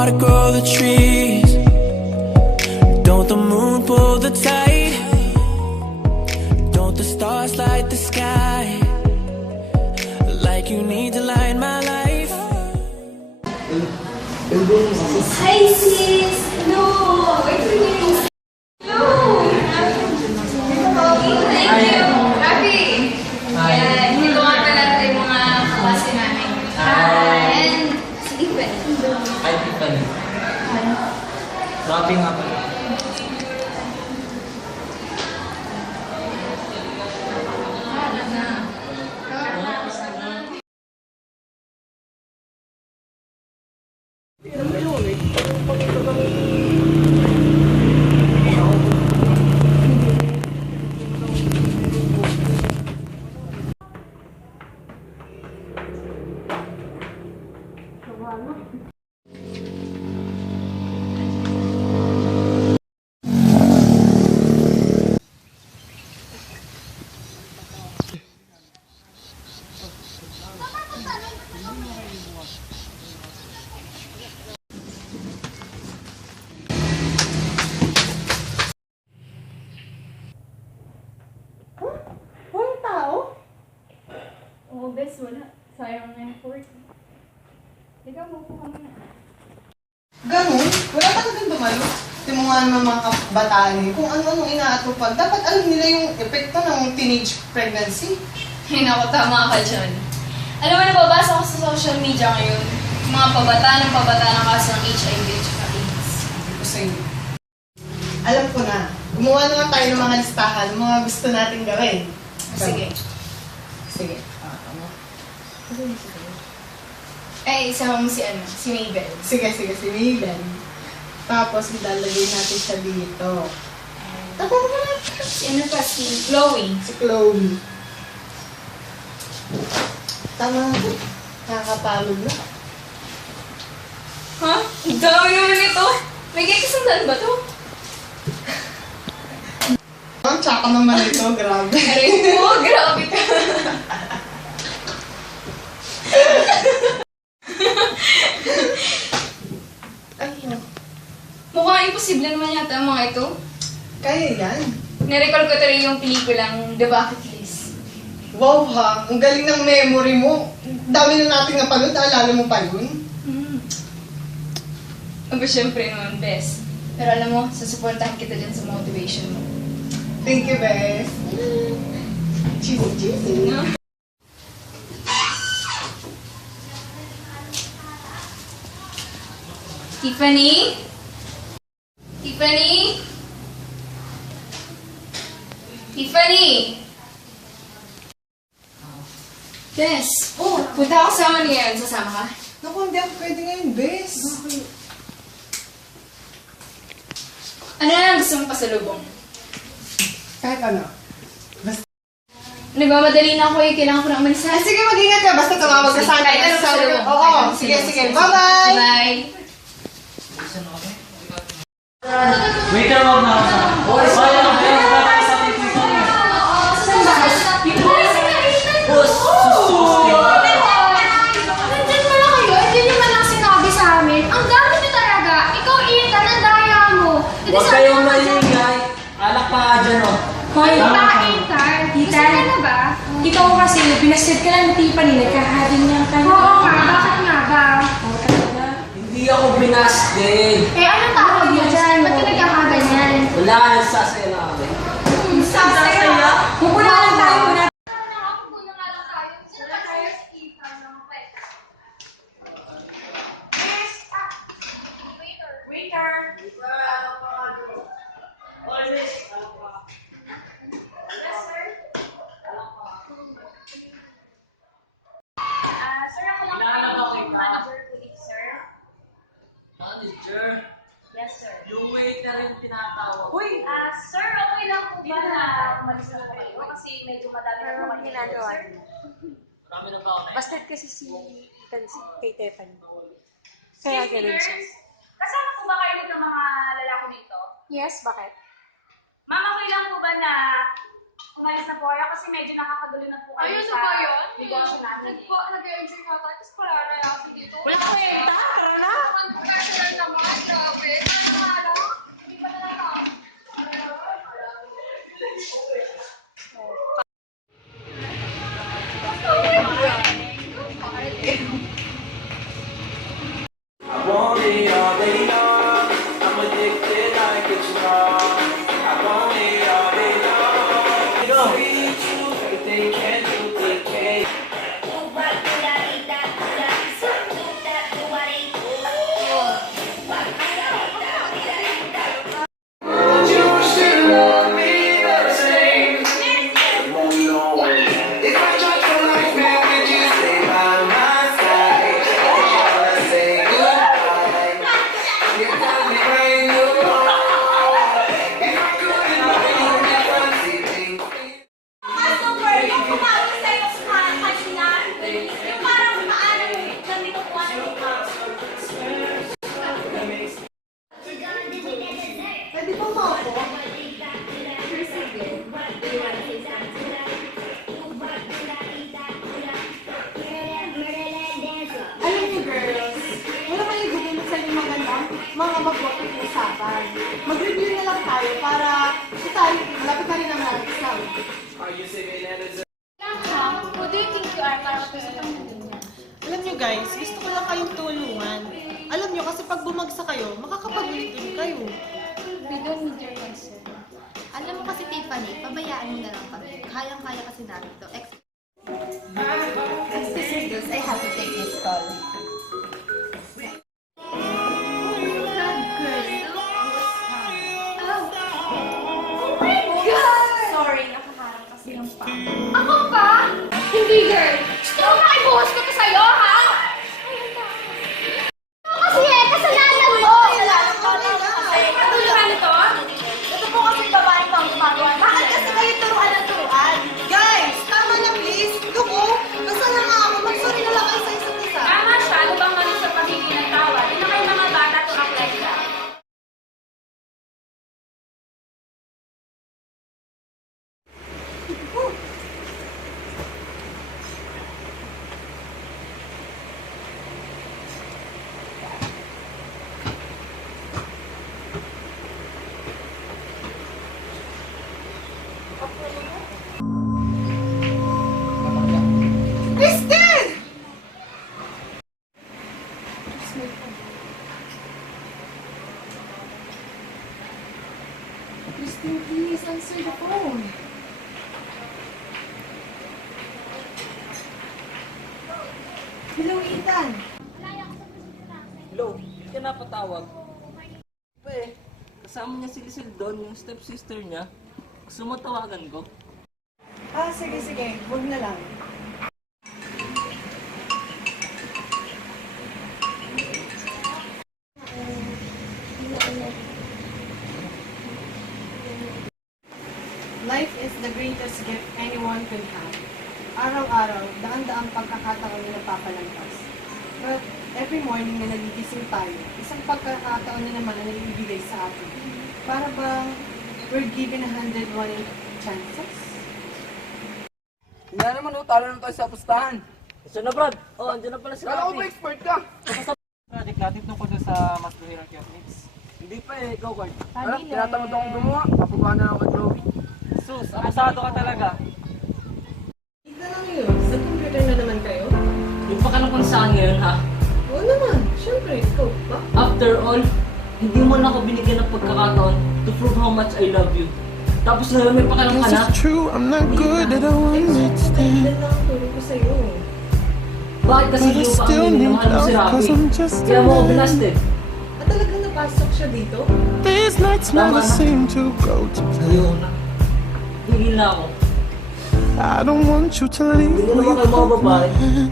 water grow the trees? Don't the moon pull the tide? Don't the stars light the sky? Like you need to light my life. Hi, sis! No! Wait for me! No! Thank you! Rafi! Yan, hindi ko nga pala yung mga kaklase namin. And si Tiffany. Hi, Tiffany. Rafi nga pala. Walang tao? Oo, bes, wala. Sayang na yung court. Ikaw, maupo ka muna. Ganun? Wala talagang dumalo. Ito mo nga naman mga kabataan eh. Kung ano-anong inaatupag, dapat alam nila yung epekto ng teenage pregnancy. Ay, naku, tama ka dyan. Alam mo, nababasa ko sa social media ngayon, mga pabata ng kaso ng HIV at AIDS. Sabi ko sa'yo. Alam ko na. Gumawa naman tayo ng mga listahan, ng mga gusto nating gawin. Sige. Sige. Tama. Eh, isama mo si Mabel. Sige, si Mabel. Tapos, ilalagay natin siya dito. Tapos mo na. Si si Chloe. Si Chloe. Tama na. Nakakapagod na. Ha? Ang dami naman ito. May kasundan ba to? Ang tsaka naman ito, grabe. Aray mo, grabe ka. Ano? Mukhang imposible naman yata ang mga ito. Kaya yan. Nirecall ko tuloy yung pelikulang The Bucket List. Wow ha, ang galing ng memory mo. Dami na natin napanood, alala mo pa yun? Aba, syempre naman, best. Pero alam mo, susuportahan kita dyan sa motivation mo. Thank you, Beth. Cheesy. No? Tiffany? Tiffany? Tiffany? Bes, punta ako sa amin ngayon. Sasama ka? Naku, hindi ako pwede ngayon, Beth. Ano na lang gusto mong pasalubong? Kahit ano. Basta. Nagmamadali na ako eh. Kailangan ko na umalis ha. Sige, mag-ingat ka. Basta tumawag ka sana. Kahit ano pasalubong. Oo, sige. Bye-bye! Bye! Waiter, wag na ako sa... Oy, sayang na kayo. Wala tayo sa ating dito. Boss, sususin. Nandyan mo na kayo, hindi nyo man lang sinabi sa amin. Ang dami nyo talaga. Ikaw, Ethan, ang daya mo. Huwag kayong maingay. Alak pa nga dyan, oh. Hoy, Tama ka. Ethan. Ethan. Gusto ka na ba? Ikaw kasi, binasted ka lang ng Tiffany, nagkahadin niyang tayo. Oo nga, bakit nga ba? Oo, talaga. Hindi ako binasted. Eh, anong tawag mo dyan? Ba't ka nagkakaganyan? Wala, nagsasaya na kami. Sasaya? Muna lang tayo muna. Ako muna nga lang tayo. Sino ba tayo si Ethan ng pwede? Yes! Waiter! Waiter! Yes, sir? Sir, ako lang po yung manager po dito, sir. Manager, Yes, sir. yung waiter yung tinatawag. Uy! Sir, okay lang po ba na umalis na po kayo? Kasi medyo madami na naman ginagawa sir. niya. Marami na ba ako na? Basted kasi si Ethan kay Tiffany. Kaya ganun siya. Kasama po ba kayo ng mga lalaki nito? Yes, bakit? Ma'am, okay lang po ba na umalis na po kayo kasi medyo nakakagulo na po kayo sa negosyo namin. Nag-enjoy na tayo, tapos wala na ako dito. Wala ka kwenta? Tara na! Professional naman, grabe. Ano nga lang? Hindi pa na lang. I want it all day long. I'm addicted like it's wrong. I want it all day long. It's sweet truth, everything can duplicate. You should love me the same. No way. If I tried for life, man, would you stay by my side? Wanna say goodbye? You got me right now. If I couldn't love you, difference it ain't. Super, yung tumawag sa'yo kanina, yung parang paano ganito po Pwede ba maupo? Alam niyo girls, wala kayong gawin sa inyong magandang mga mag-topic usapan. Mag-review na lang tayo para tayo, malapit na rin ang natin exam. Are you saving energy? Who do you think you are para gusto kang ganyan? Alam niyo guys, gusto ko lang kayong tulungan. Alam niyo kasi pag bumagsak kayo, makakapagulit din kayo. We don't need your concern. Alam mo kasi, Tiffany, pabayaan mo na lang kami. Kayang-kaya kasi namin to. Excuse me, I have to take this call. Sorry, nakaharap kasi yung pa. Ako pa? Hindi, girl. Gusto mo makibuhos ko to sa'yo, ha? Kasi kasalanan mo! Katuluhan ito? Ito po kasi babae pang gumagawa. Bakit kasi kayo turuan ng turuan? Guys, tama na please. Duko, basta na nga ako. Mag-sorry na lang kayo sa isa't isa. Tama siya. Ano bang mali sa pagiging ng tawa? Di na kayo mga bata to apply ka. Kristen! Kristen, please answer the phone. Hello, Ethan. Hello, hindi ka napatawag. Kasama niya si Lisel doon, yung stepsister niya. Gusto mo tawagan ko? Sige. Huwag na lang. Life is the greatest gift anyone could have. Araw-araw, daan-daang pagkakataon na napapalampas. But every morning na nagigising tayo, isang pagkakataon na naman ang naibigay sa atin. Para bang we're given 101 chances? Hindi naman, talo na tayo sa pustahan. Gusto na, Brad? Oh, andyan na pala si Kala ko ba Rafi. expert ka? Project natin tungkol sa Maslow hierarchy of needs. Hindi pa ikaw, Cord. Ano, tinatamad akong gumawa. Kapagawa na ako trophy. Sus, abasado ka talaga. Tignan lang yun. Sa computer na naman kayo? Yung pa ka lang kung saan ngayon, ha? Oo naman. Siyempre, ikaw pa. After all, hindi mo na ako binigyan ng pagkakataon to prove how much I love you. Tapos ngayon may pakalang ka na. True, I'm not good at a one-night stand. Ilan lang ang tulong ko sa'yo. Bakit kasi hindi mo pa ang minamahal mo si Rafi? Kaya mo ako binasted. At talagang napasok siya dito? These nights never seem to go to Ayun plan. na. Tigil na ako. I don't want you to leave Hindi me naman kayo mga holding my babae. hand.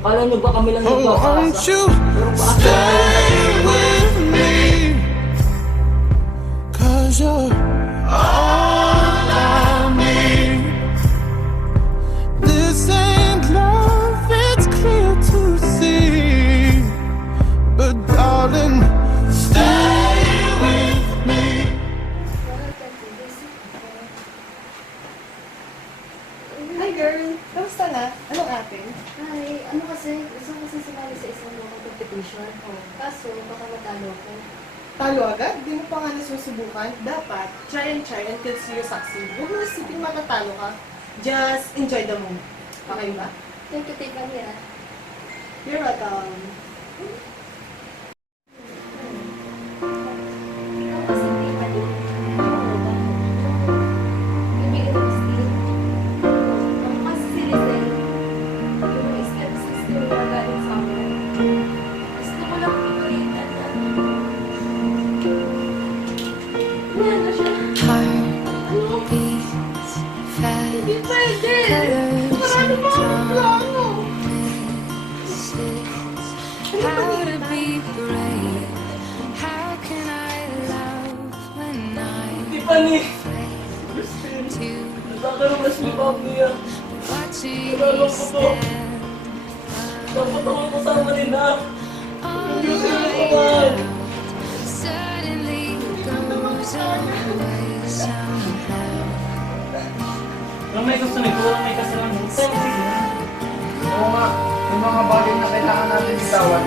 Kala nyo ba kami lang Oh, nagpapasa? won't you Pero paasa. stay with me? 'Cause you're all I need. This ain't love, it's clear to see. But darling, stay with me. tayo agad? Di mo pa nga nasusubukan? Dapat, try until you succeed. Huwag mo isipin matatalo ka. Just enjoy the moment. Okay ba? Thank you, Tiffany. You're welcome. Ikaw kasi, Tiffany. Kaibigan mo si Steve. Ako kasi si Lizelle. Yung step-sister na galing sa akin. Gusto ko lang ipalitan na. Ayan na siya. Heart beats fast. Hindi pwede. Marami pa akong plano. How to be brave? How can I love when I'm Tiffany! too Nagkakaroon na si Bobby yan. watching Wala you lang ko to. stand? Dapat ako kasama nila. All Hindi ko sila my kumahal. suddenly goes away somehow. Alam may gusto nito, may kasalanan. Sige na. Oo nga, may mga bagay na kailangan natin bitawan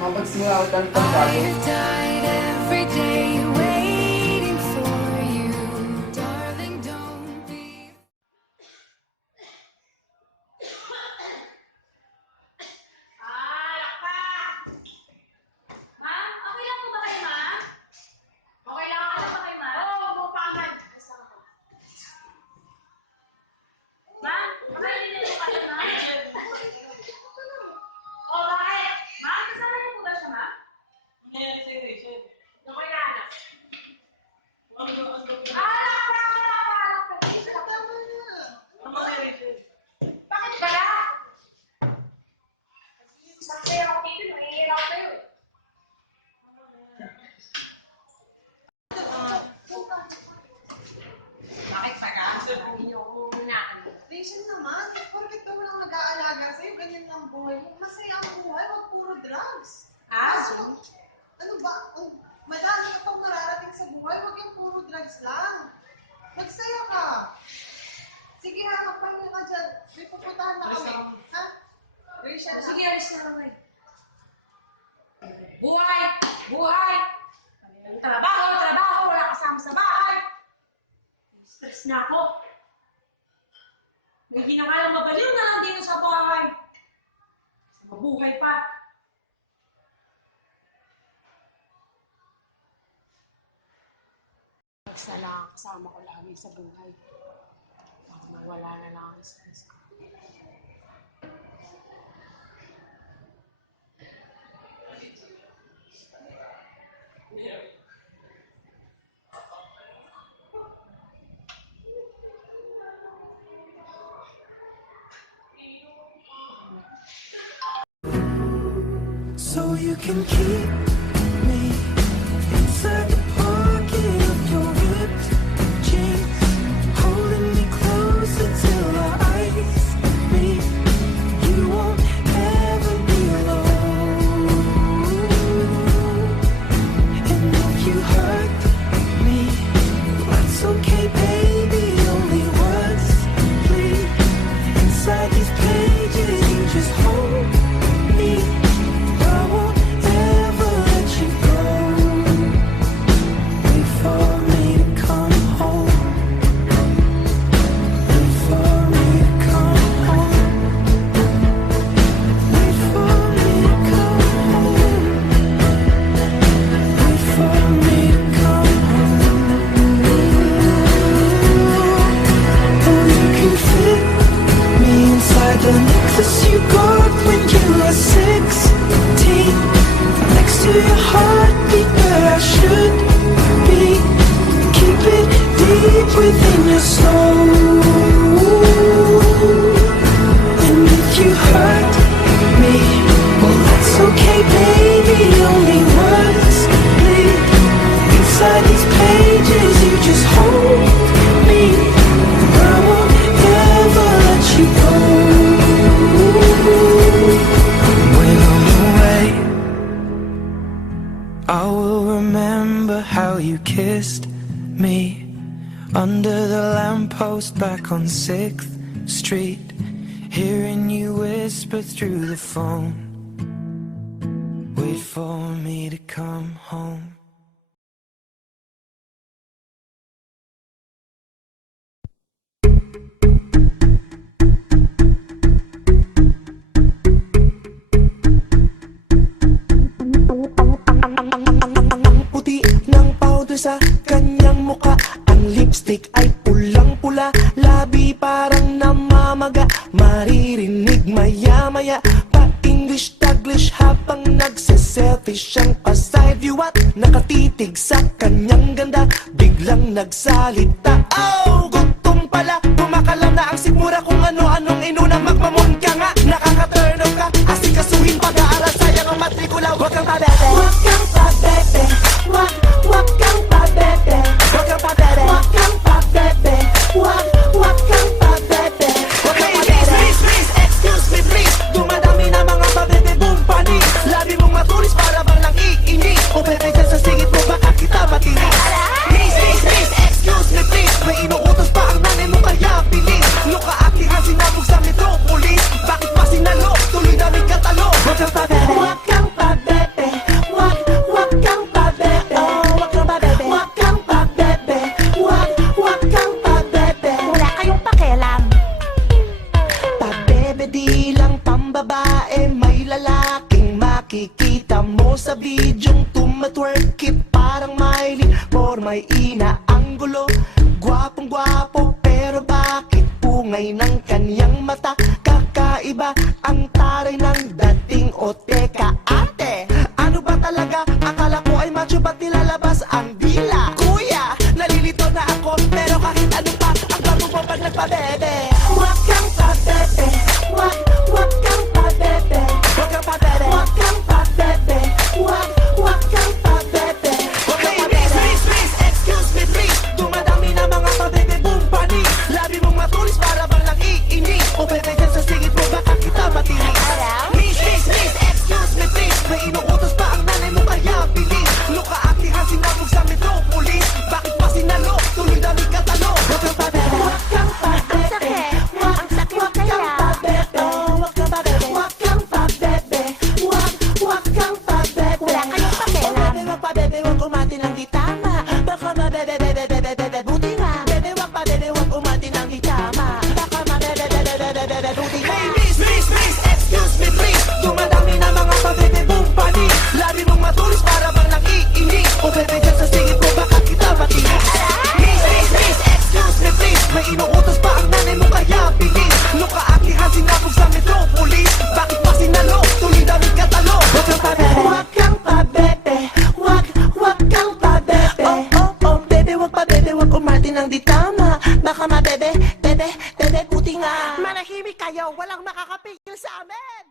mapagsimula ulit ang pagbago. I've died every day waiting for you, darling. Don't be. Ma'am, okay lang po ba kayo, ma'am? Okay lang ba kayo, ma'am? Oo, bupangan. Ma'am, okay din po kayo, ma'am? Oh, bakit? Ma'am, kasama niyo po ba siya, ma'am? Okay na, anak. Bakit kaya? Sabi ako dito, nahihirap kayo eh. Bakit taga? Sabi niyo ako muna. Rachel naman, bakit ka walang nag-aalaga sa'yo? Ganyan lang buhay mo. Masaya ang buhay, wag puro drugs. Ano ba? Madami ka pang mararating sa buhay, wag yung puro drugs lang. Magsaya ka. Sige ha, magpahinga ka dyan. May pupuntahan na kami. Ha? Rachel, Sige, alis na lang eh. Buhay! Buhay! Trabaho! Trabaho! Wala kasama sa bahay! Stress na ako. May ginakalang mabaliw na lang dito sa bahay. Mabuhay pa. Basta lang kasama ko lagi sa buhay. Para mawala na lang ang stress ko. So you can keep me inside the pocket of your ripped jeans, holding me closer till our eyes meet. You won't ever be alone. And if you hurt me, that's okay, baby. Only words bleed inside these pages. You just hold me. I won't ever let you go. Wait for me to come home. Wait for me to come home. Wait for me to come home. Wait for me to come home. Oh, you can fit me inside the necklace you got when you were 16. Next to your heartbeat where I should be. Keep it deep within your soul. And if you hurt me, well that's okay, baby. Only words bleed inside these pages. You just hold me. I won't ever let you go. When I'm away, I will remember how you kissed me under the lamppost back on 6th Street, hearing you whisper through the phone. Wait for me to come home. Puti ng powder sa kanyang muka. Ang lipstick ay pulang-pula. Labi parang namamaga. Maririnig maya-maya pa-English, Taglish habang nagsiselfie siyang pa-side view at nakatitig sa kanyang ganda. Biglang nagsalita, oh, gutom pala. Kumakalam na ang sikmura kung ano-anong inuna. Magmamon ka nga, nakaka-turn off ka. Asikasuhin pag-aaral, sayang ang matrikula. Huwag kang pabebe, huwag kang pabebe. Huwag kang pabebe, huwag kang pabebe. Huwag kang pabebe, huwag kang pabebe. Okay, please, excuse me please. Dumadami na mga pabebe boom panis. Labi mong matulis para bang nang iinis. O bebe dyan sa singit mo baka kita matinis. Please, excuse me please. May inuutos pa ang nanay mo kaya bilis. Luka-akihan sinabog sa metropolis. Bakit pa sinalo? Tuloy daming katalo. Huwag kang pabebe, huwag kang pabebe. Huwag kang pabebe, huwag kang pabebe. Huwag kang pabebe, huwag kang pabebe. Wala kayong pakialam. Pabebe di lang pambabae. May lalaking makikita mo sa bidyong tumatwerk it parang Miley. Por may ina ang gulo. Gwapong gwapo pero bakit pungay ng kanyang mata? Kakaiba ang taray ng dating. O teka ate, ano ba talaga? Akala ko ay macho, ba't nilalabas ang dila? Kuya, nalilito na ako pero kahit ano pa ang gamo mo pag nagpabebe. Huwag kang pabebe, huwag kang pabebe. Huwag kang pabebe, huwag kang pabebe. Huwag kang pabebe. Okay, please, excuse me please. Dumadami na mga pabebe boom panis. Labi mong matulis para bang nang iinis. O bebe dyan sa singit mo baka kita matinis. Please, excuse me please. May inuutos pa ang nanay mo kaya bilis. Luka-akihan sinabog sa metropolis. Bakit pa sinalo? Tuloy daming katalo. Huwag kang pabebe, huwag kang pabebe. Ang sakit kaya. Huwag kang pabebe, huwag kang pabebe. Huwag kang pabebe. Wala kayong pakialam. Bebe, wag pa bebe, wag umati ng gitama. Baka mabebe, bebe, bebe, bebe, buti nga. Bebe, wag pa bebe, wag umati ng gitama. Baka mabebe, bebe, bebe, bebe, buti nga. Hey, please, excuse me please. Dumadami na mga pabebe boom panis. Labi mong matulis para bang nang iinis. O bebe dyan sa singit mo baka kita matinis. Please, excuse me please. May inuutos pa ang nanay mo kaya bilis. Luka-akihan sinabog sa metropolis. Bakit pa sinalo? Tuloy daming katalo. Huwag kang pabebe, huwag kang pabebe. Huwag kang pabebe. Oh, bebe, wag pa bebe, wag umati ng di tama. Baka mabebe, bebe, buti nga. Manahimik kayo, walang makakapigil sa amin.